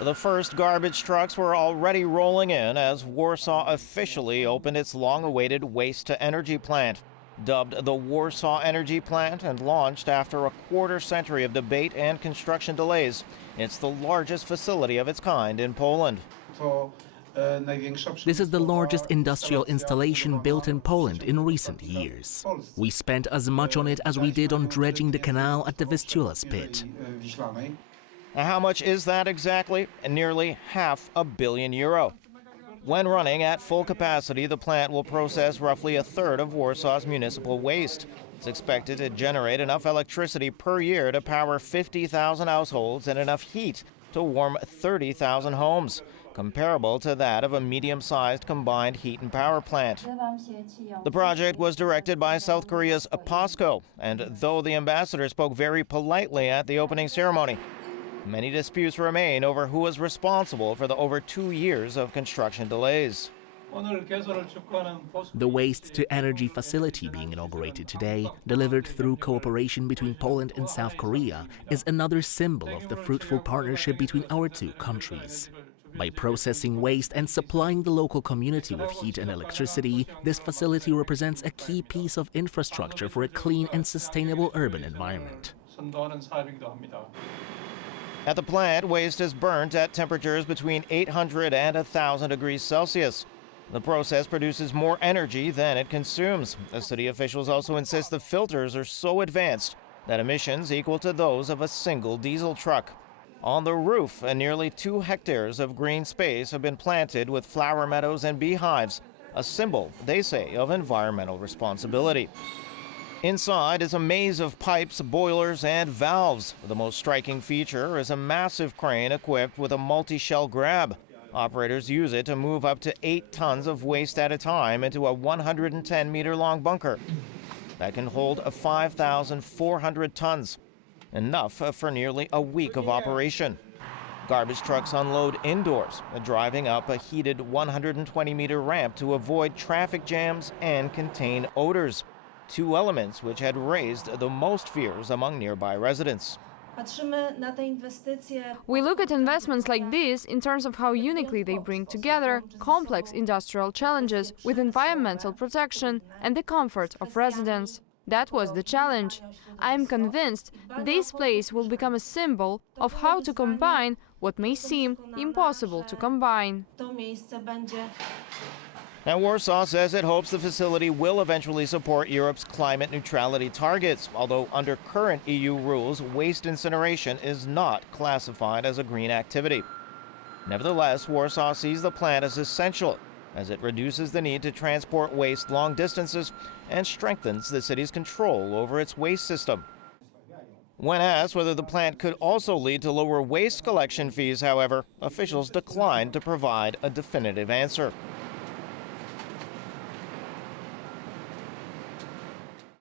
The first garbage trucks were already rolling in as Warsaw officially opened its long-awaited waste-to-energy plant. Dubbed the Warsaw Energy Plant and launched after a quarter-century of debate and construction delays, it's the largest facility of its kind in Poland. This is the largest industrial installation built in Poland in recent years. We spent as much on it as we did on dredging the canal at the Vistula pit. How much is that exactly? Nearly €500 million. When running at full capacity, the plant will process roughly a third of Warsaw's municipal waste. It's expected to generate enough electricity per year to power 50,000 households and enough heat to warm 30,000 homes, comparable to that of a medium-sized combined heat and power plant. The project was directed by South Korea's POSCO, and though the ambassador spoke very politely at the opening ceremony, many disputes remain over who is responsible for the over 2 years of construction delays. The waste-to-energy facility being inaugurated today, delivered through cooperation between Poland and South Korea, is another symbol of the fruitful partnership between our two countries. By processing waste and supplying the local community with heat and electricity, this facility represents a key piece of infrastructure for a clean and sustainable urban environment. At the plant, waste is burnt at temperatures between 800 and 1,000 degrees Celsius. The process produces more energy than it consumes. The city officials also insist the filters are so advanced that emissions equal to those of a single diesel truck. On the roof, nearly 2 hectares of green space have been planted with flower meadows and beehives, a symbol, they say, of environmental responsibility. Inside is a maze of pipes, boilers, and valves. The most striking feature is a massive crane equipped with a multi-shell grab. Operators use it to move up to 8 tons of waste at a time into a 110-meter-long bunker that can hold 5,400 tons, enough for nearly a week of operation. Garbage trucks unload indoors, driving up a heated 120-meter ramp to avoid traffic jams and contain odors, 2 elements which had raised the most fears among nearby residents. We look at investments like this in terms of how uniquely they bring together complex industrial challenges with environmental protection and the comfort of residents. That was the challenge. I am convinced this place will become a symbol of how to combine what may seem impossible to combine. Now, Warsaw says it hopes the facility will eventually support Europe's climate neutrality targets, although under current EU rules, waste incineration is not classified as a green activity. Nevertheless, Warsaw sees the plant as essential, as it reduces the need to transport waste long distances and strengthens the city's control over its waste system. When asked whether the plant could also lead to lower waste collection fees, however, officials declined to provide a definitive answer.